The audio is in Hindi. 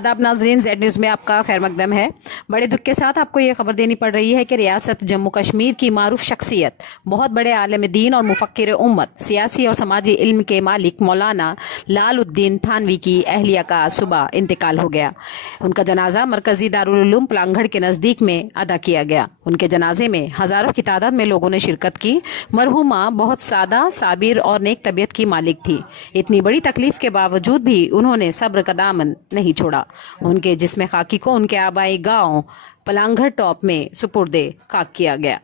आदाब नाजरीन, जेड न्यूज़ में आपका खैर मकदम है। बड़े दुख के साथ आपको ये खबर देनी पड़ रही है कि रियासत जम्मू कश्मीर की मारूफ शख्सियत, बहुत बड़े आलिम दीन और मुफक्किर उम्मत, सियासी और समाजी इल्म के मालिक मौलाना लालउद्दीन थानवी की अहलिया का आज सुबह इंतकाल हो गया। उनका जनाजा मरकजी दारुल उलूम पलांगढ़ के नज़दीक में अदा किया गया। उनके जनाजे में हज़ारों की तादाद में लोगों ने शिरकत की। मरहुमा बहुत सादा, साबिर और नेक तबीयत की मालिक थी। इतनी बड़ी तकलीफ के बावजूद भी उन्होंने सब्र का दामन नहीं छोड़ा। उनके जिस्म खाकी को उनके आबाई गांव पलांगढ़ टॉप में सुपुर्दे खाक किया गया।